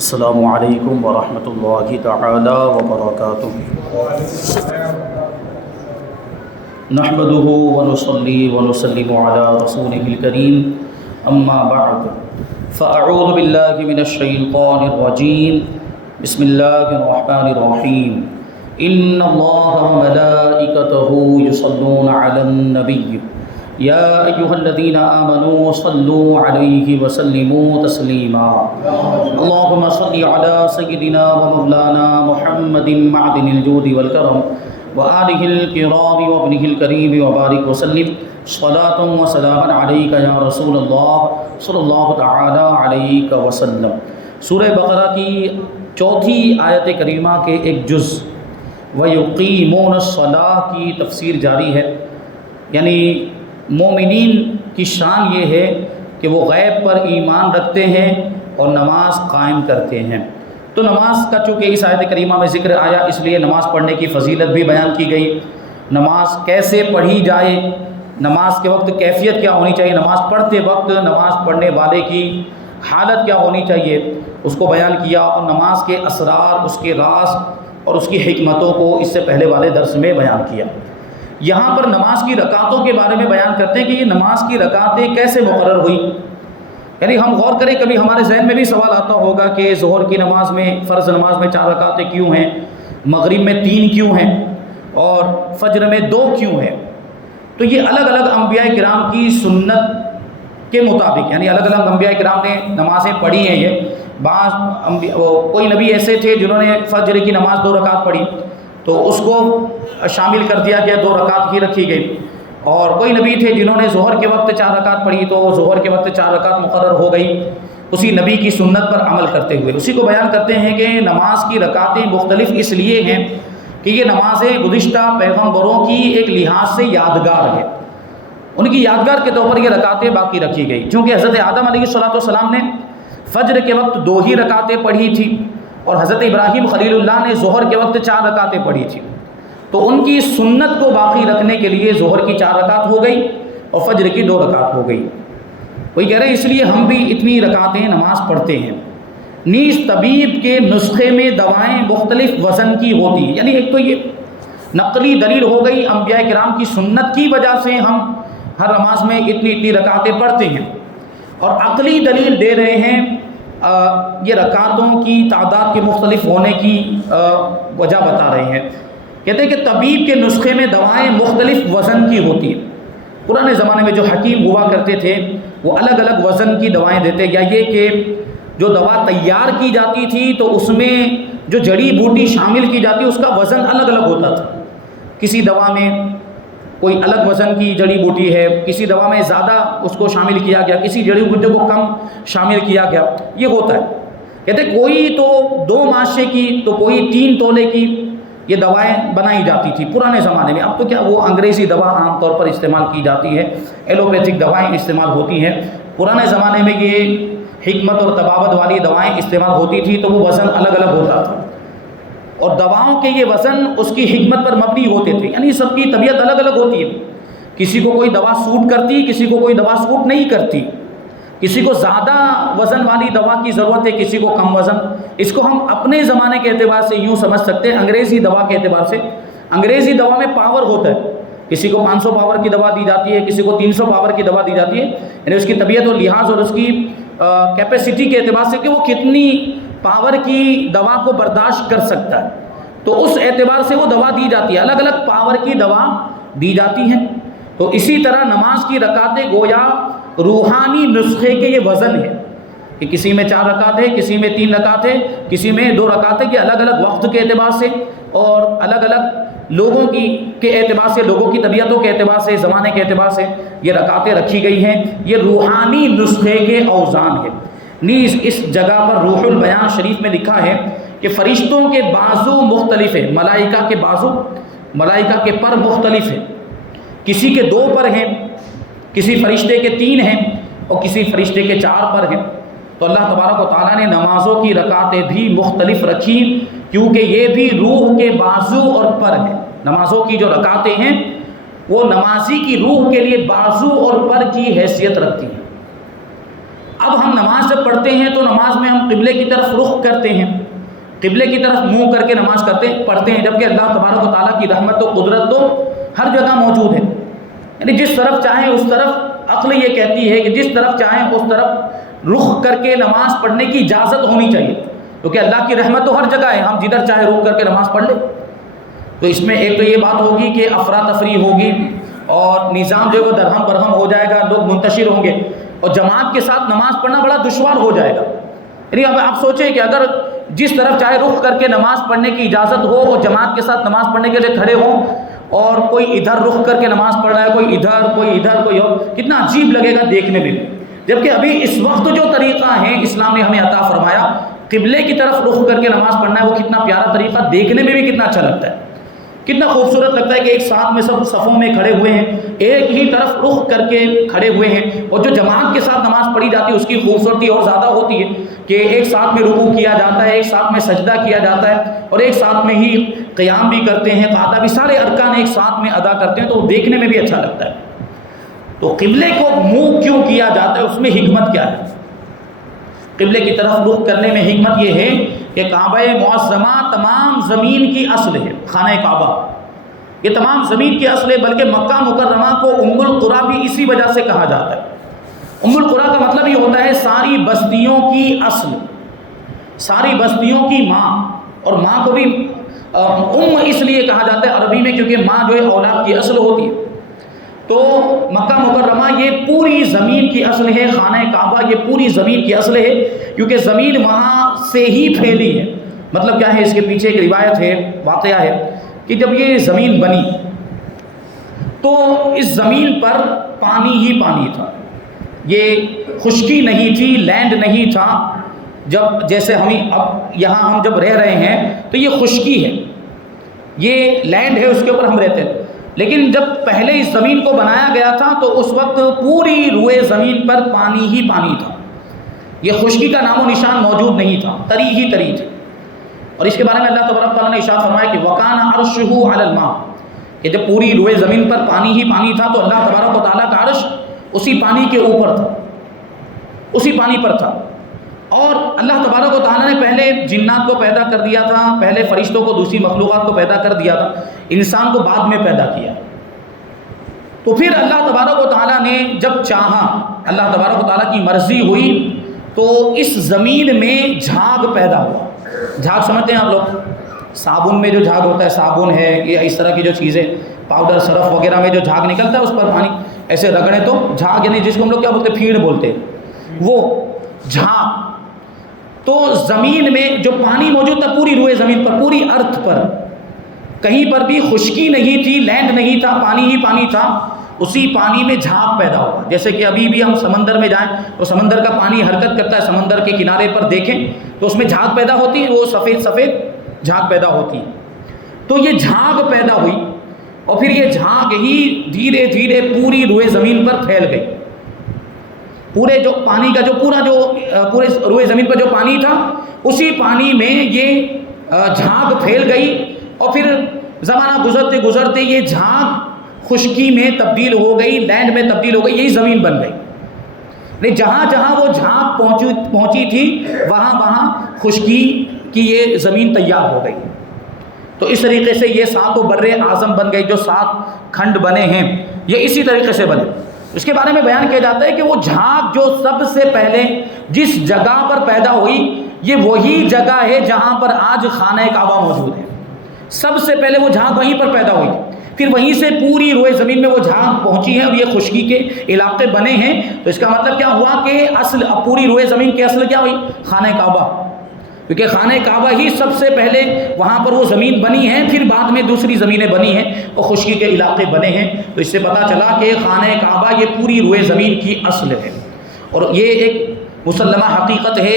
السلام علیکم ورحمۃ اللہ تعالی وبرکاتہ۔ نحمده ونصلي ونسلم على رسوله الكريم اما بعد فاعوذ باللہ من الشیطان الرجیم بسم اللہ الرحمن الرحیم ان اللہ وملائکته یصلون علی النبی یا ایہا الذین آمنوا صلوا علیہ وسلموا تسلیما اللہم صل علی سیدنا ومولانا محمد معدن الجود والکرم وآلہ الکرام وابنہ الکریم وبارک وسلم صلاۃ وسلام علیک یا رسول اللہ صلی اللہ تعالی علیہ وسلم۔ سورہ بقرہ کی چوتھی آیت کریمہ کے ایک جز وَيُقِيمُونَ الصَّلَاةَ کی تفسیر جاری ہے، یعنی مومنین کی شان یہ ہے کہ وہ غیب پر ایمان رکھتے ہیں اور نماز قائم کرتے ہیں۔ تو نماز کا چونکہ اس آیت کریمہ میں ذکر آیا، اس لیے نماز پڑھنے کی فضیلت بھی بیان کی گئی، نماز کیسے پڑھی جائے، نماز کے وقت کیفیت کیا ہونی چاہیے، نماز پڑھتے وقت نماز پڑھنے والے کی حالت کیا ہونی چاہیے، اس کو بیان کیا، اور نماز کے اسرار، اس کے راز اور اس کی حکمتوں کو اس سے پہلے والے درس میں بیان کیا۔ یہاں پر نماز کی رکعتوں کے بارے میں بیان کرتے ہیں کہ یہ نماز کی رکعتیں کیسے مقرر ہوئی۔ یعنی ہم غور کریں، کبھی ہمارے ذہن میں بھی سوال آتا ہوگا کہ ظہر کی نماز میں، فرض نماز میں 4 رکعتیں کیوں ہیں، مغرب میں 3 کیوں ہیں اور فجر میں 2 کیوں ہیں؟ تو یہ الگ الگ انبیاء کرام کی سنت کے مطابق، یعنی الگ الگ انبیاء کرام نے نمازیں پڑھی ہیں۔ یہ بعض کوئی نبی ایسے تھے جنہوں نے فجر کی نماز 2 رکعت پڑھی تو اس کو شامل کر دیا گیا، 2 رکعت ہی رکھی گئی، اور کوئی نبی تھے جنہوں نے ظہر کے وقت 4 رکعت پڑھی تو ظہر کے وقت 4 رکعت مقرر ہو گئی، اسی نبی کی سنت پر عمل کرتے ہوئے۔ اسی کو بیان کرتے ہیں کہ نماز کی رکعتیں مختلف اس لیے ہیں کہ یہ نمازیں گزشتہ پیغمبروں کی ایک لحاظ سے یادگار ہے، ان کی یادگار کے طور پر یہ رکعتیں باقی رکھی گئی۔ چونکہ حضرت آدم علیہ السلام نے فجر کے وقت 2 ہی رکعتیں پڑھی تھی اور حضرت ابراہیم خلیل اللہ نے ظہر کے وقت 4 رکعتیں پڑھی تھی، تو ان کی سنت کو باقی رکھنے کے لیے ظہر کی 4 رکعت ہو گئی اور فجر کی 2 رکعت ہو گئی۔ وہی کہہ رہے ہیں اس لیے ہم بھی اتنی رکعتیں نماز پڑھتے ہیں۔ نیز طبیب کے نسخے میں دوائیں مختلف وزن کی ہوتی ہیں، یعنی ایک تو یہ نقلی دلیل ہو گئی، انبیاء کرام کی سنت کی وجہ سے ہم ہر نماز میں اتنی رکعتیں پڑھتے ہیں، اور عقلی دلیل دے رہے ہیں یہ رکعتوں کی تعداد کے مختلف ہونے کی وجہ بتا رہے ہیں۔ کہتے ہیں کہ طبیب کے نسخے میں دوائیں مختلف وزن کی ہوتی ہیں۔ پرانے زمانے میں جو حکیم ہوا کرتے تھے وہ الگ الگ وزن کی دوائیں دیتے، یا یہ کہ جو دوا تیار کی جاتی تھی تو اس میں جو جڑی بوٹی شامل کی جاتی اس کا وزن الگ الگ ہوتا تھا۔ کسی دوا میں کوئی الگ وزن کی جڑی بوٹی ہے، کسی دوا میں زیادہ اس کو شامل کیا گیا، کسی جڑی بوٹی کو کم شامل کیا گیا، یہ ہوتا ہے۔ کہتے کوئی تو 2 ماشے کی تو کوئی 3 تولے کی یہ دوائیں بنائی جاتی تھی پرانے زمانے میں۔ اب تو کیا وہ انگریزی دوا عام طور پر استعمال کی جاتی ہے، ایلوپیتھک دوائیں استعمال ہوتی ہیں۔ پرانے زمانے میں یہ حکمت اور طبابت والی دوائیں استعمال ہوتی تھی تو وہ وزن الگ الگ ہوتا تھا، اور دواؤں کے یہ وزن اس کی حکمت پر مبنی ہوتے تھے، یعنی سب کی طبیعت الگ الگ ہوتی ہے۔ کسی کو کوئی دوا سوٹ کرتی، کسی کو کوئی دوا سوٹ نہیں کرتی، کسی کو زیادہ وزن والی دوا کی ضرورت ہے، کسی کو کم وزن۔ اس کو ہم اپنے زمانے کے اعتبار سے یوں سمجھ سکتے ہیں، انگریزی دوا کے اعتبار سے انگریزی دوا میں پاور ہوتا ہے، کسی کو 500 پاور کی دوا دی جاتی ہے، کسی کو 300 پاور کی دوا دی جاتی ہے، یعنی اس کی طبیعت اور لحاظ اور اس کی کیپیسٹی کے اعتبار سے کہ وہ کتنی پاور کی دوا کو برداشت کر سکتا ہے، تو اس اعتبار سے وہ دوا دی جاتی ہے، الگ الگ پاور کی دوا دی جاتی ہیں۔ تو اسی طرح نماز کی رکعتیں گویا روحانی نسخے کے یہ وزن ہے کہ کسی میں 4 رکعت ہے، کسی میں 3 رکعت ہے، کسی میں 2 رکعت ہے، کہ الگ الگ وقت کے اعتبار سے اور الگ الگ لوگوں کے اعتبار سے، لوگوں کی طبیعتوں کے اعتبار سے، زمانے کے اعتبار سے یہ رکعتیں رکھی گئی ہیں۔ یہ روحانی نسخے کے اوزان ہے۔ نیز اس جگہ پر روح البیان شریف میں لکھا ہے کہ فرشتوں کے بازو مختلف ہیں، ملائکہ کے بازو، ملائکہ کے پر مختلف ہیں، کسی کے 2 پر ہیں، کسی فرشتے کے 3 ہیں اور کسی فرشتے کے 4 پر ہیں۔ تو اللہ تبارک و تعالیٰ نے نمازوں کی رکعتیں بھی مختلف رکھی، کیونکہ یہ بھی روح کے بازو اور پر ہیں۔ نمازوں کی جو رکعتیں ہیں وہ نمازی کی روح کے لیے بازو اور پر کی حیثیت رکھتی ہیں۔ اب ہم نماز جب پڑھتے ہیں تو نماز میں ہم قبلے کی طرف رخ کرتے ہیں، قبلے کی طرف منہ کر کے نماز پڑھتے ہیں، جبکہ اللہ تبارک و تعالیٰ کی رحمت و قدرت تو ہر جگہ موجود ہے، یعنی جس طرف چاہیں اس طرف، عقل یہ کہتی ہے کہ جس طرف چاہیں اس طرف رخ کر کے نماز پڑھنے کی اجازت ہونی چاہیے، کیونکہ اللہ کی رحمت تو ہر جگہ ہے، ہم جدھر چاہیں رخ کر کے نماز پڑھ لیں۔ تو اس میں ایک تو یہ بات ہوگی کہ افراتفری ہوگی اور نظام جو ہے وہ درہم برہم ہو جائے گا، لوگ منتشر ہوں گے، اور جماعت کے ساتھ نماز پڑھنا بڑا دشوار ہو جائے گا۔ یعنی اب آپ سوچیں کہ اگر جس طرف چاہے رخ کر کے نماز پڑھنے کی اجازت ہو اور جماعت کے ساتھ نماز پڑھنے کے لیے کھڑے ہوں، اور کوئی ادھر رخ کر کے نماز پڑھ رہا ہے، کوئی ادھر کوئی اور، کتنا عجیب لگے گا دیکھنے میں۔ جبکہ ابھی اس وقت جو طریقہ ہے اسلام نے ہمیں عطا فرمایا، قبلے کی طرف رخ کر کے نماز پڑھنا ہے، وہ کتنا پیارا طریقہ، دیکھنے میں بھی کتنا اچھا لگتا ہے، کتنا خوبصورت لگتا ہے کہ ایک ساتھ میں سب صفوں میں کھڑے ہوئے ہیں، ایک ہی طرف رخ کر کے کھڑے ہوئے ہیں، اور جو جماعت کے ساتھ نماز پڑھی جاتی ہے اس کی خوبصورتی اور زیادہ ہوتی ہے کہ ایک ساتھ میں رکوع کیا جاتا ہے، ایک ساتھ میں سجدہ کیا جاتا ہے، اور ایک ساتھ میں ہی قیام بھی کرتے ہیں، قعدہ بھی، سارے ارکان ایک ساتھ میں ادا کرتے ہیں، تو دیکھنے میں بھی اچھا لگتا ہے۔ تو قبلے کو منہ کیوں کیا جاتا ہے، اس میں حکمت کیا ہے؟ قبلے کی طرف رخ کرنے میں حکمت یہ ہے کہ کعبہ معظمہ تمام زمین کی اصل ہے، خانہ کعبہ یہ تمام زمین کی اصل ہے، بلکہ مکہ مکرمہ کو ام القریٰ بھی اسی وجہ سے کہا جاتا ہے۔ ام القریٰ کا مطلب یہ ہوتا ہے ساری بستیوں کی اصل، ساری بستیوں کی ماں، اور ماں کو بھی اس لیے کہا جاتا ہے عربی میں کیونکہ ماں جو ہے اولاد کی اصل ہوتی ہے۔ تو مکہ مکرمہ یہ پوری زمین کی اصل ہے، خانہ کعبہ یہ پوری زمین کی اصل ہے، کیونکہ زمین وہاں سے ہی پھیلی ہے۔ مطلب کیا ہے، اس کے پیچھے ایک روایت ہے، واقعہ ہے کہ جب یہ زمین بنی تو اس زمین پر پانی ہی پانی تھا، یہ خشکی نہیں تھی، لینڈ نہیں تھا۔ جب جیسے اب یہاں ہم جب رہ رہے ہیں تو یہ خشکی ہے، یہ لینڈ ہے، اس کے اوپر ہم رہتے ہیں، لیکن جب پہلے اس زمین کو بنایا گیا تھا تو اس وقت پوری روئے زمین پر پانی ہی پانی تھا، یہ خشکی کا نام و نشان موجود نہیں تھا، تری ہی تری تھی۔ اور اس کے بارے میں اللہ تبارک تعالیٰ نے ارشاد فرمایا کہ وَكَانَ عَرْشُهُ عَلَى الْمَاءِ، کہ جب پوری روئے زمین پر پانی ہی پانی تھا تو اللہ تبارک و تعالیٰ کا عرش اسی پانی کے اوپر تھا، اسی پانی پر تھا۔ اور اللہ تبارک و تعالیٰ نے پہلے جنات کو پیدا کر دیا تھا، پہلے فرشتوں کو، دوسری مخلوقات کو پیدا کر دیا تھا، انسان کو بعد میں پیدا کیا۔ تو پھر اللہ تبارک و تعالیٰ نے جب چاہا، اللہ تبارک و تعالیٰ کی مرضی ہوئی تو اس زمین میں جھاگ پیدا ہوا۔ جھاگ سمجھتے ہیں آپ لوگ، صابن میں جو جھاگ ہوتا ہے، صابن ہے یا اس طرح کی جو چیزیں، پاؤڈر سرف وغیرہ میں جو جھاگ نکلتا ہے اس پر پانی ایسے رگڑے تو جھاگ، یعنی جس کو ہم لوگ کیا بولتے ہیں، پھیڑ بولتے ہیں، وہ جھاگ۔ تو زمین میں جو پانی موجود تھا پوری روئے زمین پر، پوری ارتھ پر، کہیں پر بھی خشکی نہیں تھی، لینڈ نہیں تھا، پانی ہی پانی تھا، اسی پانی میں جھاگ پیدا ہوا۔ جیسے کہ ابھی بھی ہم سمندر میں جائیں تو سمندر کا پانی حرکت کرتا ہے، سمندر کے کنارے پر دیکھیں تو اس میں جھاگ پیدا ہوتی ہے، وہ سفید سفید جھاگ پیدا ہوتی ہے۔ تو یہ جھاگ پیدا ہوئی اور پھر یہ جھاگ ہی دھیرے دھیرے پوری روئے زمین پر پھیل گئی۔ پورے جو پانی کا جو پورے روئے زمین پر جو پانی تھا اسی پانی میں یہ جھاگ پھیل گئی، اور پھر زمانہ گزرتے گزرتے یہ جھاگ خشکی میں تبدیل ہو گئی، لینڈ میں تبدیل ہو گئی، یہی زمین بن گئی۔ نہیں، جہاں جہاں وہ جھاگ پہنچی تھی وہاں وہاں خشکی کی یہ زمین تیار ہو گئی۔ تو اس طریقے سے یہ 7 بر اعظم بن گئی، جو 7 کھنڈ بنے ہیں یہ اسی طریقے سے بنے۔ اس کے بارے میں بیان کیا جاتا ہے کہ وہ جھاگ جو سب سے پہلے جس جگہ پر پیدا ہوئی یہ وہی جگہ ہے جہاں پر آج خانہ کعبہ موجود ہے۔ سب سے پہلے وہ جھاگ وہیں پر پیدا ہوئی، پھر وہیں سے پوری روئے زمین میں وہ جھاگ پہنچی ہے اور یہ خشکی کے علاقے بنے ہیں۔ تو اس کا مطلب کیا ہوا کہ اصل پوری روئے زمین کی اصل کیا ہوئی، خانہ کعبہ، کیونکہ خانہ کعبہ ہی سب سے پہلے وہاں پر وہ زمین بنی ہے، پھر بعد میں دوسری زمینیں بنی ہیں اور خشکی کے علاقے بنے ہیں۔ تو اس سے پتہ چلا کہ خانہ کعبہ یہ پوری روئے زمین کی اصل ہے، اور یہ ایک مسلمہ حقیقت ہے،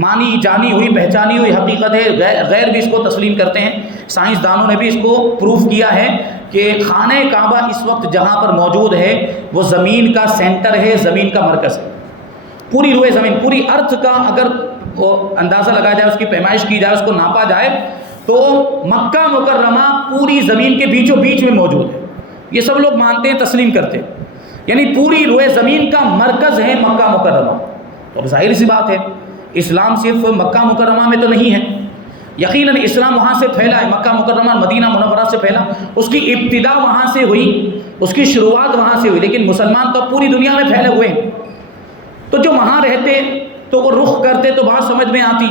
مانی جانی ہوئی پہچانی ہوئی حقیقت ہے، غیر بھی اس کو تسلیم کرتے ہیں۔ سائنسدانوں نے بھی اس کو پروف کیا ہے کہ خانہ کعبہ اس وقت جہاں پر موجود ہے وہ زمین کا سینٹر ہے، زمین کا مرکز ہے۔ پوری روئے زمین، پوری ارتھ کا اگر وہ اندازہ لگایا جائے، اس کی پیمائش کی جائے، اس کو ناپا جائے تو مکہ مکرمہ پوری زمین کے بیچوں بیچ میں موجود ہے۔ یہ سب لوگ مانتے ہیں، تسلیم کرتے ہیں، یعنی پوری روئے زمین کا مرکز ہے مکہ مکرمہ، تو اب ظاہر سی بات ہے اسلام صرف مکہ مکرمہ میں تو نہیں ہے، یقیناً اسلام وہاں سے پھیلا ہے، مکہ مکرمہ مدینہ منورہ سے پھیلا، اس کی ابتدا وہاں سے ہوئی، اس کی شروعات وہاں سے ہوئی، لیکن مسلمان تو پوری دنیا میں پھیلے ہوئے ہیں، تو جو وہاں رہتے تو وہ رخ کرتے تو بات سمجھ میں آتی،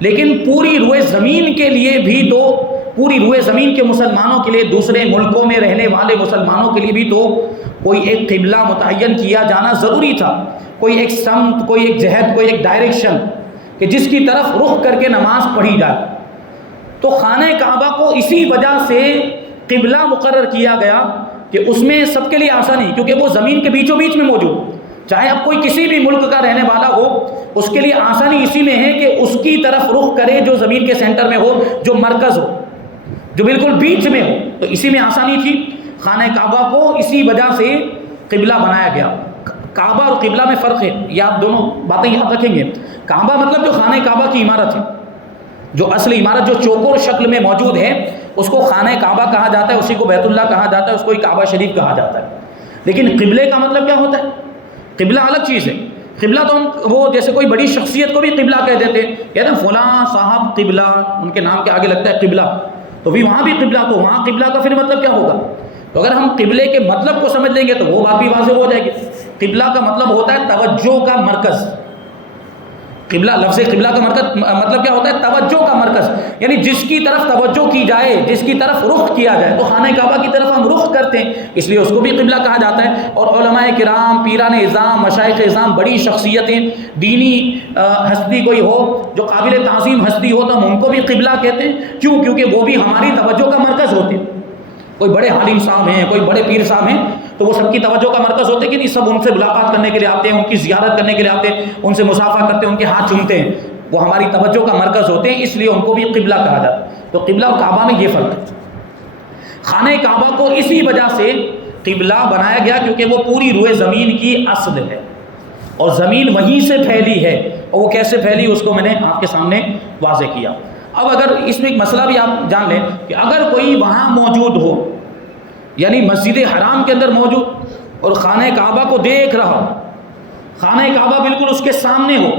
لیکن پوری روئے زمین کے لیے بھی تو، پوری روئے زمین کے مسلمانوں کے لیے، دوسرے ملکوں میں رہنے والے مسلمانوں کے لیے بھی تو کوئی ایک قبلہ متعین کیا جانا ضروری تھا، کوئی ایک سمت، کوئی ایک جہت، کوئی ایک ڈائریکشن کہ جس کی طرف رخ کر کے نماز پڑھی جائے۔ تو خانہ کعبہ کو اسی وجہ سے قبلہ مقرر کیا گیا کہ اس میں سب کے لیے آسانی، کیونکہ وہ زمین کے بیچوں بیچ میں موجود، چاہے اب کوئی کسی بھی ملک کا رہنے والا ہو، اس کے لیے آسانی اسی میں ہے کہ اس کی طرف رخ کرے جو زمین کے سینٹر میں ہو، جو مرکز ہو، جو بالکل بیچ میں ہو، تو اسی میں آسانی تھی۔ خانہ کعبہ کو اسی وجہ سے قبلہ بنایا گیا۔ کعبہ اور قبلہ میں فرق ہے، یہ آپ دونوں باتیں یاد رکھیں گے۔ کعبہ مطلب جو خانہ کعبہ کی عمارت ہے، جو اصل عمارت جو چوکور شکل میں موجود ہے، اس کو خانہ کعبہ کہا جاتا ہے، اسی کو بیت اللہ کہا جاتا ہے، اس کو کعبہ شریف کہا جاتا ہے۔ لیکن قبلے کا مطلب کیا ہوتا ہے؟ قبلہ الگ چیز ہے۔ قبلہ تو ہم وہ جیسے کوئی بڑی شخصیت کو بھی قبلہ کہہ دیتے ہیں، کہتے ہیں فلاں صاحب قبلہ، ان کے نام کے آگے لگتا ہے قبلہ، تو بھی وہاں بھی قبلہ، تو وہاں قبلہ کا پھر مطلب کیا ہوگا؟ تو اگر ہم قبلے کے مطلب کو سمجھ لیں گے تو وہ بات بھی واضح ہو جائے گی۔ قبلہ کا مطلب ہوتا ہے توجہ کا مرکز۔ قبلہ، لفظ قبلہ کا مطلب کیا ہوتا ہے؟ توجہ کا مرکز، یعنی جس کی طرف توجہ کی جائے، جس کی طرف رخ کیا جائے، تو خانہ کعبہ کی طرف ہم رخ کرتے ہیں، اس لیے اس کو بھی قبلہ کہا جاتا ہے۔ اور علماء کرام، پیران اعظام، مشائخ اعظام، بڑی شخصیتیں، دینی ہستی کوئی ہو جو قابل تعظیم ہستی ہو، تو ہم ان کو بھی قبلہ کہتے ہیں۔ کیوں؟ کیونکہ وہ بھی ہماری توجہ کا مرکز ہوتے ہیں۔ کوئی بڑے عالم صاحب ہیں، کوئی بڑے پیر صاحب ہیں، تو وہ سب کی توجہ کا مرکز ہوتے ہیں کہ نہیں، سب ان سے ملاقات کرنے کے لیے آتے ہیں، ان کی زیارت کرنے کے لیے آتے ہیں، ان سے مصافحہ کرتے ہیں، ان کے ہاتھ چومتے ہیں، وہ ہماری توجہ کا مرکز ہوتے ہیں، اس لیے ان کو بھی قبلہ کہا جاتا ہے۔ تو قبلہ اور کعبہ میں یہ فرق ہے۔ خانہ کعبہ کو اسی وجہ سے قبلہ بنایا گیا کیونکہ وہ پوری روئے زمین کی اصل ہے، اور زمین وہیں سے پھیلی ہے، اور وہ کیسے پھیلی اس کو میں نے آپ کے سامنے واضح کیا۔ اب اگر اس میں ایک مسئلہ بھی آپ جان لیں کہ اگر کوئی وہاں موجود ہو، یعنی مسجد حرام کے اندر موجود اور خانہ کعبہ کو دیکھ رہا ہو، خانہ کعبہ بالکل اس کے سامنے ہو،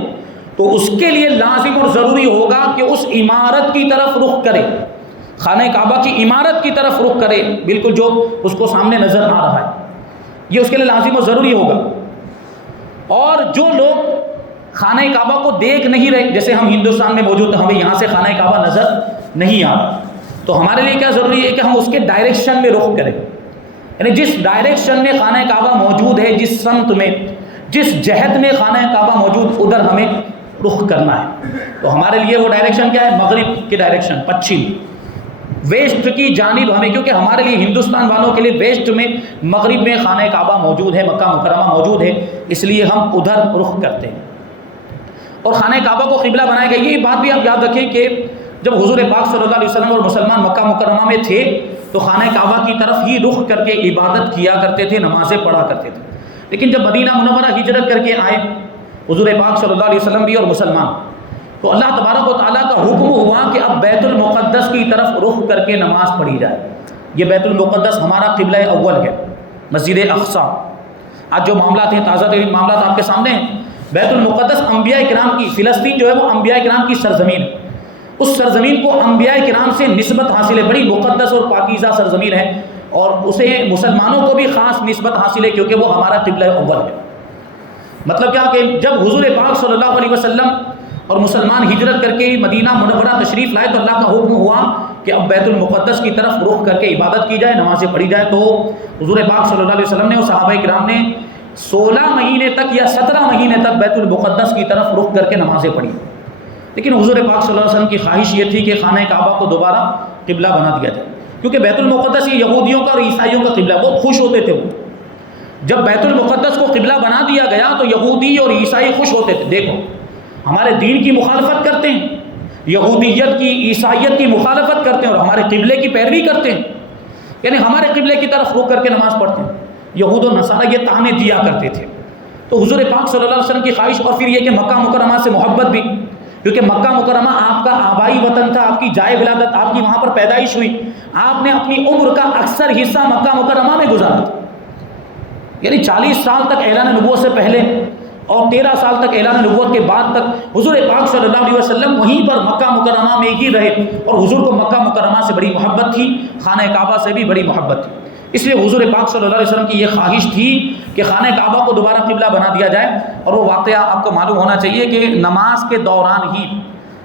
تو اس کے لیے لازم اور ضروری ہوگا کہ اس عمارت کی طرف رخ کرے، خانہ کعبہ کی عمارت کی طرف رخ کرے، بالکل جو اس کو سامنے نظر آ رہا ہے، یہ اس کے لیے لازم اور ضروری ہوگا۔ اور جو لوگ خانہ کعبہ کو دیکھ نہیں رہے، جیسے ہم ہندوستان میں موجود ہیں، ہمیں یہاں سے خانہ کعبہ نظر نہیں آ رہا، تو ہمارے لیے کیا ضروری ہے کہ ہم اس کے ڈائریکشن میں رخ کریں، یعنی جس ڈائریکشن میں خانہ کعبہ موجود ہے، جس سمت میں، جس جہت میں خانہ کعبہ موجود، ادھر ہمیں رخ کرنا ہے۔ تو ہمارے لیے وہ ڈائریکشن کیا ہے؟ مغرب کی ڈائریکشن، پچھم، ویسٹ کی جانب ہمیں، کیونکہ ہمارے لیے ہندوستان والوں کے لیے ویسٹ میں، مغرب میں خانہ کعبہ موجود ہے، مکہ مکرمہ موجود ہے، اس لیے ہم ادھر رخ کرتے ہیں۔ اور خانہ کعبہ کو قبلہ بنایا گیا۔ یہ بات بھی آپ یاد رکھیں کہ جب حضور پاک صلی اللہ علیہ وسلم اور مسلمان مکہ مکرمہ میں تھے تو خانہ کعبہ کی طرف ہی رخ کر کے عبادت کیا کرتے تھے، نمازیں پڑھا کرتے تھے۔ لیکن جب مدینہ منورہ ہجرت کر کے آئے حضور پاک صلی اللہ علیہ وسلم بھی اور مسلمان، تو اللہ تبارک و تعالیٰ کا حکم ہوا کہ اب بیت المقدس کی طرف رخ کر کے نماز پڑھی جائے۔ یہ بیت المقدس ہمارا قبلہ اول ہے، مسجد اقصیٰ۔ آج جو معاملات ہیں، تازہ ترین معاملات آپ کے سامنے ہیں۔ بیت المقدس انبیاء کرام کی، فلسطین جو ہے وہ انبیاء کرام کی سرزمین ہے، اس سرزمین کو انبیاء کرام سے نسبت حاصل ہے، بڑی مقدس اور پاکیزہ سرزمین ہے، اور اسے مسلمانوں کو بھی خاص نسبت حاصل ہے کیونکہ وہ ہمارا قبلہ اول ہے۔ مطلب کیا کہ جب حضور پاک صلی اللہ علیہ وسلم اور مسلمان ہجرت کر کے مدینہ منورہ تشریف لائے تو اللہ کا حکم ہوا کہ اب بیت المقدس کی طرف رخ کر کے عبادت کی جائے، نمازیں پڑھی جائے۔ تو حضور پاک صلی اللہ علیہ وسلم نے اور صحابہ کرام نے 16 مہینے تک یا 17 مہینے تک بیت المقدس کی طرف رخ کر کے نمازیں پڑھی۔ لیکن حضور پاک صلی اللہ علیہ وسلم کی خواہش یہ تھی کہ خانہ کعبہ کو دوبارہ قبلہ بنا دیا جائے، کیونکہ بیت المقدس یہ یہودیوں کا اور عیسائیوں کا قبلہ، بہت خوش ہوتے تھے وہ جب بیت المقدس کو قبلہ بنا دیا گیا تو یہودی اور عیسائی خوش ہوتے تھے۔ دیکھو ہمارے دین کی مخالفت کرتے ہیں، یہودیت کی، عیسائیت کی مخالفت کرتے ہیں، اور ہمارے قبلے کی پیروی کرتے ہیں، یعنی ہمارے قبلے کی طرف رخ کر کے نماز پڑھتے ہیں۔ یہود و نصارہ یہ طعنے دیا کرتے تھے۔ تو حضور پاک صلی اللہ علیہ وسلم کی خواہش، اور پھر یہ کہ مکہ مکرمہ سے محبت بھی، کیونکہ مکہ مکرمہ آپ کا آبائی وطن تھا، آپ کی جائے ولادت، آپ کی وہاں پر پیدائش ہوئی، آپ نے اپنی عمر کا اکثر حصہ مکہ مکرمہ میں گزارا تھا، یعنی 40 سال تک اعلان نبوت سے پہلے اور 13 سال تک اعلان نبوت کے بعد تک حضور پاک صلی اللہ علیہ وسلم وہیں پر مکہ مکرمہ میں ہی رہے، اور حضور کو مکہ مکرمہ سے بڑی محبت تھی، خانہ کعبہ سے بھی بڑی محبت تھی۔ اس لیے حضور پاک صلی اللہ علیہ وسلم کی یہ خواہش تھی کہ خانہ کعبہ کو دوبارہ قبلہ بنا دیا جائے۔ اور وہ واقعہ آپ کو معلوم ہونا چاہیے کہ نماز کے دوران ہی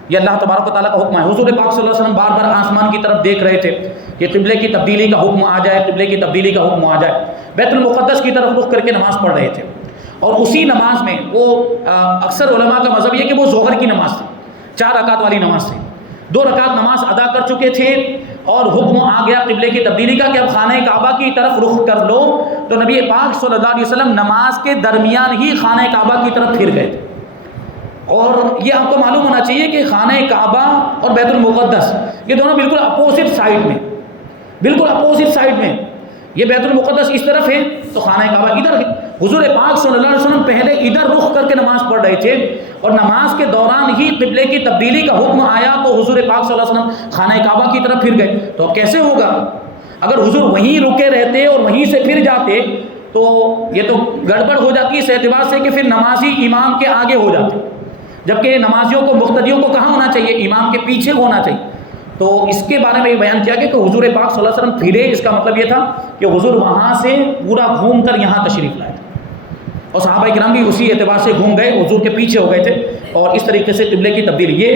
یہ اللہ تبارک و تعالیٰ کا حکم ہے۔ حضور پاک صلی اللہ علیہ وسلم بار بار آسمان کی طرف دیکھ رہے تھے کہ قبلے کی تبدیلی کا حکم آ جائے، قبلے کی تبدیلی کا حکم آ جائے۔ بیت المقدس کی طرف رخ کر کے نماز پڑھ رہے تھے، اور اسی نماز میں وہ اکثر علماء کا مذہب یہ کہ وہ ظہر کی نماز تھی، 4 رکعت والی نماز تھی۔ 2 رکعت نماز ادا کر چکے تھے اور حکم آ گیا قبلے کی تبدیلی کا کہ اب خانہ کعبہ کی طرف رخ کر لو، تو نبی پاک صلی اللہ علیہ وسلم نماز کے درمیان ہی خانہ کعبہ کی طرف پھر گئے تھے۔ اور یہ آپ کو معلوم ہونا چاہیے کہ خانہ کعبہ اور بیت المقدس یہ دونوں بالکل اپوزٹ سائڈ میں، بالکل اپوزٹ سائڈ میں۔ یہ بیت المقدس اس طرف ہے تو خانہ کعبہ ادھر ہے۔ حضور پاک صلی اللہ علیہ وسلم پہلے ادھر رخ کر کے نماز پڑھ رہے تھے، اور نماز کے دوران ہی قبلے کی تبدیلی کا حکم آیا تو حضور پاک صلی اللہ علیہ وسلم خانہ کعبہ کی طرف پھر گئے۔ تو اب کیسے ہوگا؟ اگر حضور وہیں رکے رہتے اور وہیں سے پھر جاتے تو یہ تو گڑبڑ ہو جاتی اس اعتبار سے کہ پھر نمازی امام کے آگے ہو جاتے، جبکہ نمازیوں کو، مقتدیوں کو کہاں ہونا چاہیے؟ امام کے پیچھے ہونا چاہیے۔ تو اس کے بارے میں یہ بیان کیا کہ حضور پاک صلی اللہ علیہ وسلم پھرے، اس کا مطلب یہ تھا کہ حضور وہاں سے پورا گھوم کر یہاں تشریف لائے تھے، اور صحابہ کرام بھی اسی اعتبار سے گھوم گئے، حضور کے پیچھے ہو گئے تھے، اور اس طریقے سے قبلے کی تبدیلی، یہ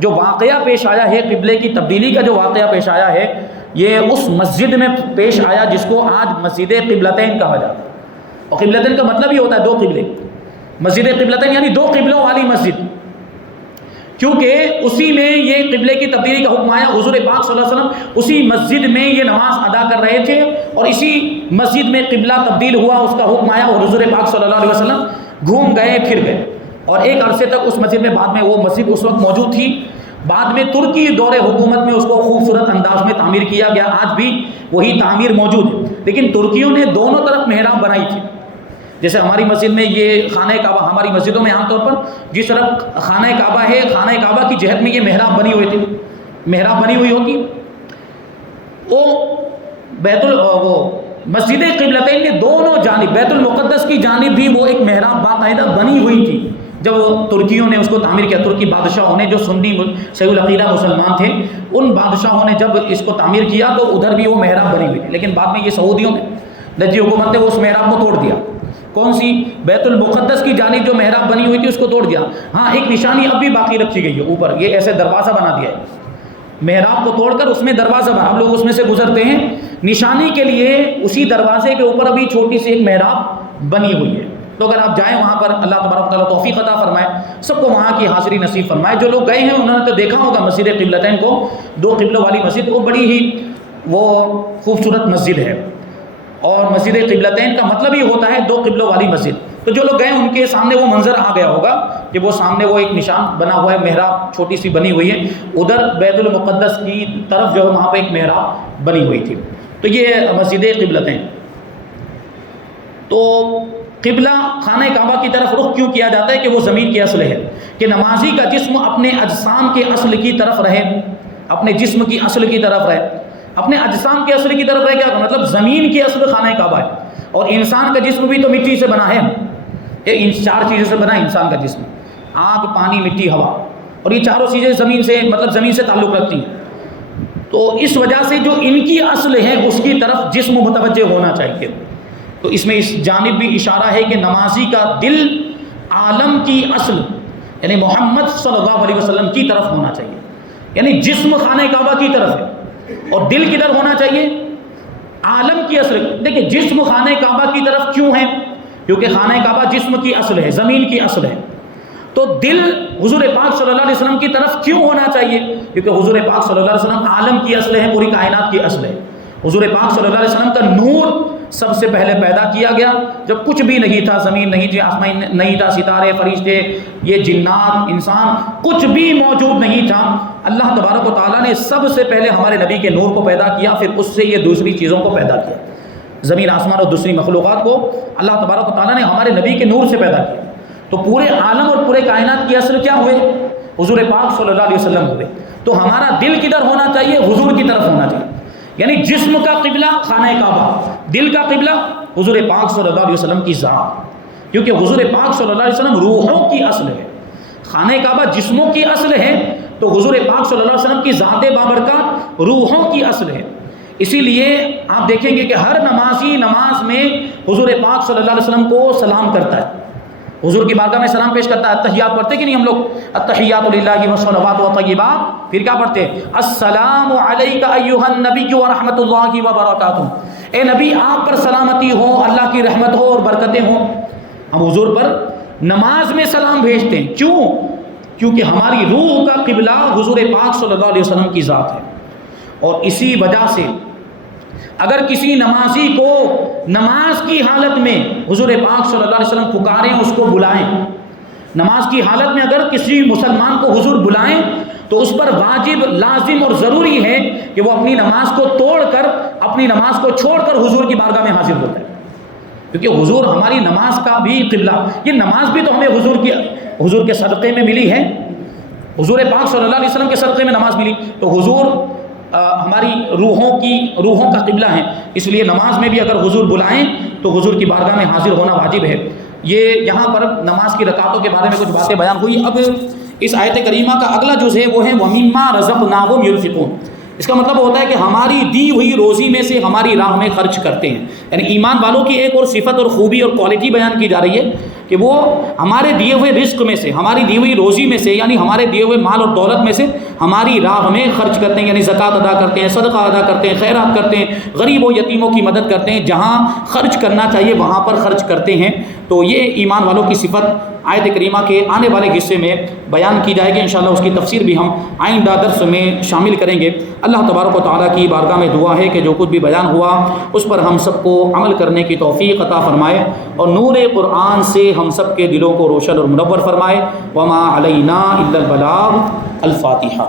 جو واقعہ پیش آیا ہے قبلے کی تبدیلی کا جو واقعہ پیش آیا ہے، یہ اس مسجد میں پیش آیا جس کو آج مسجد قبلتین کہا جاتا ہے۔ اور قبلتین کا مطلب یہ ہوتا ہے 2 قبلے، مسجد قبلتین یعنی 2 قبلوں والی مسجد، کیونکہ اسی میں یہ قبلے کی تبدیلی کا حکم آیا۔ حضور پاک صلی اللہ علیہ وسلم اسی مسجد میں یہ نماز ادا کر رہے تھے، اور اسی مسجد میں قبلہ تبدیل ہوا، اس کا حکم آیا، اور حضور پاک صلی اللہ علیہ وسلم گھوم گئے، پھر گئے، اور ایک عرصے تک اس مسجد میں، بعد میں وہ مسجد اس وقت موجود تھی، بعد میں ترکی دور حکومت میں اس کو خوبصورت انداز میں تعمیر کیا گیا، آج بھی وہی تعمیر موجود ہے، لیکن ترکیوں نے دونوں طرف محراب بنائی تھی۔ جیسے ہماری مسجد میں یہ خانہ کعبہ، ہماری مسجدوں میں عام طور پر جس طرف خانہ کعبہ ہے، خانہ کعبہ کی جہت میں یہ محراب بنی ہوئی تھی، محراب بنی ہوئی ہوتی، وہ مسجد قبلتین کے دونوں جانب، بیت المقدس کی جانب بھی وہ ایک محراب باقاعدہ بنی ہوئی تھی۔ جب ترکیوں نے اس کو تعمیر کیا، ترکی بادشاہوں نے جو سنی صحیح العقیدہ مسلمان تھے، ان بادشاہوں نے جب اس کو تعمیر کیا تو ادھر بھی وہ محراب بنی ہوئی تھی، لیکن بعد میں یہ سعودیوں نے، نجی حکومت نے اس محراب کو توڑ دیا۔ کون سی؟ بیت المقدس کی جانب جو محراب بنی ہوئی تھی اس کو توڑ دیا۔ ہاں ایک نشانی اب بھی باقی رکھی گئی ہے اوپر، یہ ایسے دروازہ بنا دیا ہے، محراب کو توڑ کر اس میں دروازہ بنا، اب لوگ اس میں سے گزرتے ہیں نشانی کے لیے، اسی دروازے کے اوپر ابھی چھوٹی سی ایک محراب بنی ہوئی ہے۔ تو اگر آپ جائیں وہاں پر، اللہ تبارک و تعالیٰ توفیق عطا فرمائے، سب کو وہاں کی حاضری نصیب فرمائے۔ جو لوگ گئے ہیں انہوں نے تو دیکھا ہوگا مسجد قبلتین کو، 2 قبلوں والی مسجد، وہ بڑی ہی وہ خوبصورت مسجد ہے، اور مسجد قبلتین کا مطلب ہی ہوتا ہے 2 قبلوں والی مسجد۔ تو جو لوگ گئے ان کے سامنے وہ منظر آ گیا ہوگا کہ وہ سامنے وہ ایک نشان بنا ہوا ہے، محراب چھوٹی سی بنی ہوئی ہے، ادھر بیت المقدس کی طرف جو ہے وہاں پہ ایک محراب بنی ہوئی تھی۔ تو یہ مسجد قبلتین۔ تو قبلہ خانہ کعبہ کی طرف رخ کیوں کیا جاتا ہے؟ کہ وہ زمین کی اصل ہے، کہ نمازی کا جسم اپنے اجسام کے اصل کی طرف رہے، اپنے جسم کی اصل کی طرف رہے، اپنے اجسام کے اصل کی طرف رہے۔ کیا مطلب؟ زمین کی اصل خانہ کعبہ ہے، اور انسان کا جسم بھی تو مٹی سے بنا ہے، یہ 4 چیزوں سے بنا ہے انسان کا جسم، آگ، پانی، مٹی، ہوا، اور یہ 4 چیزیں زمین سے، مطلب زمین سے تعلق رکھتی ہیں۔ تو اس وجہ سے جو ان کی اصل ہے اس کی طرف جسم متوجہ ہونا چاہیے۔ تو اس میں اس جانب بھی اشارہ ہے کہ نمازی کا دل عالم کی اصل یعنی محمد صلی اللہ علیہ وسلم کی طرف ہونا چاہیے، یعنی جسم خانہ کعبہ کی طرف ہے اور دل کدھر ہونا چاہیے؟ عالم کی اصل۔ دیکھیں جسم خانہ کعبہ کی طرف کیوں ہے؟ کیونکہ خانہ کعبہ جسم کی اصل ہے، زمین کی اصل ہے۔ تو دل حضور پاک صلی اللہ علیہ وسلم کی طرف کیوں ہونا چاہیے؟ کیونکہ حضور پاک صلی اللہ علیہ وسلم عالم کی اصل ہے، پوری کائنات کی اصل ہے۔ حضور پاک صلی اللہ علیہ وسلم کا نور سب سے پہلے پیدا کیا گیا جب کچھ بھی نہیں تھا، زمین نہیں تھی، آسمان نہیں تھا، ستارے، فرشتے، یہ جنات، انسان، کچھ بھی موجود نہیں تھا۔ اللہ تبارک و تعالیٰ نے سب سے پہلے ہمارے نبی کے نور کو پیدا کیا، پھر اس سے یہ دوسری چیزوں کو پیدا کیا، زمین، آسمان اور دوسری مخلوقات کو اللہ تبارک و تعالیٰ نے ہمارے نبی کے نور سے پیدا کیا۔ تو پورے عالم اور پورے کائنات کی اصل کیا ہوئے؟ حضور پاک صلی اللہ علیہ وسلم ہوئے۔ تو ہمارا دل کدھر ہونا چاہیے؟ حضور کی طرف ہونا چاہیے، یعنی جسم کا قبلہ خانہ کعبہ، دل کا قبلہ حضور پاک صلی اللہ علیہ وسلم کی ذات، کیونکہ حضور پاک صلی اللہ علیہ وسلم روحوں کی اصل ہے، خانہ کعبہ جسموں کی اصل ہے، تو حضور پاک صلی اللہ علیہ وسلم کی ذات بابرکات روحوں کی اصل ہے۔ اسی لیے آپ دیکھیں گے کہ ہر نمازی نماز میں حضور پاک صلی اللہ علیہ وسلم کو سلام کرتا ہے، حضور کی بارگاہ میں سلام پیش کرتا ہے۔ التحیات پڑھتے کہ نہیں ہم لوگ؟ التحیات للہ والصلوات والطیبات، پھر کیا پڑھتے ہیں؟ السلام علیک ایھا النبی ورحمۃ اللہ وبرکاتہ، اے نبی آپ پر سلامتی ہو، اللہ کی رحمت ہو اور برکتیں ہوں۔ ہم حضور پر نماز میں سلام بھیجتے ہیں، کیوں؟ کیونکہ ہماری روح کا قبلہ حضور پاک صلی اللہ علیہ وسلم کی ذات ہے، اور اسی وجہ سے اگر کسی نمازی کو نماز کی حالت میں حضور پاک صلی اللہ علیہ وسلم پکاریں، اس کو بلائیں، نماز کی حالت میں اگر کسی مسلمان کو حضور بلائیں تو اس پر واجب، لازم اور ضروری ہے کہ وہ اپنی نماز کو توڑ کر، اپنی نماز کو چھوڑ کر حضور کی بارگاہ میں حاضر ہوتا ہے، کیونکہ حضور ہماری نماز کا بھی قبلہ، یہ نماز بھی تو ہمیں حضور کے صدقے میں ملی ہے، حضور پاک صلی اللہ علیہ وسلم کے صدقے میں نماز ملی، تو حضور ہماری روحوں کا قبلہ ہیں، اس لیے نماز میں بھی اگر حضور بلائیں تو حضور کی بارگاہ میں حاضر ہونا واجب ہے۔ یہ یہاں پر نماز کی رکعتوں کے بارے میں کچھ باتیں بیان ہوئی۔ اب اس آیت کریمہ کا اگلا جز ہے وہ ہے وَمِمَّا رَزَقْنَاهُمْ يُنْفِقُونَ، اس کا مطلب ہوتا ہے کہ ہماری دی ہوئی روزی میں سے ہماری راہ میں خرچ کرتے ہیں، یعنی ایمان والوں کی ایک اور صفت اور خوبی اور کوالٹی بیان کی جا رہی ہے کہ وہ ہمارے دیے ہوئے رزق میں سے، ہماری دی ہوئی روزی میں سے، یعنی ہمارے دیے ہوئے مال اور دولت میں سے ہماری راہ میں خرچ کرتے ہیں، یعنی زکوٰۃ ادا کرتے ہیں، صدقہ ادا کرتے ہیں، خیرات کرتے ہیں، غریبوں یتیموں کی مدد کرتے ہیں، جہاں خرچ کرنا چاہیے وہاں پر خرچ کرتے ہیں۔ تو یہ ایمان والوں کی صفت آیت کریمہ کے آنے والے حصے میں بیان کی جائے گی، انشاءاللہ اس کی تفسیر بھی ہم آئندہ درس میں شامل کریں گے۔ اللہ تبارک و تعالیٰ کی بارگاہ میں دعا ہے کہ جو کچھ بھی بیان ہوا اس پر ہم سب کو عمل کرنے کی توفیق عطا فرمائے، اور نور قرآن سے ہم سب کے دلوں کو روشن اور منور فرمائے۔ وما علینا الا البلاغ۔ الفاتحہ۔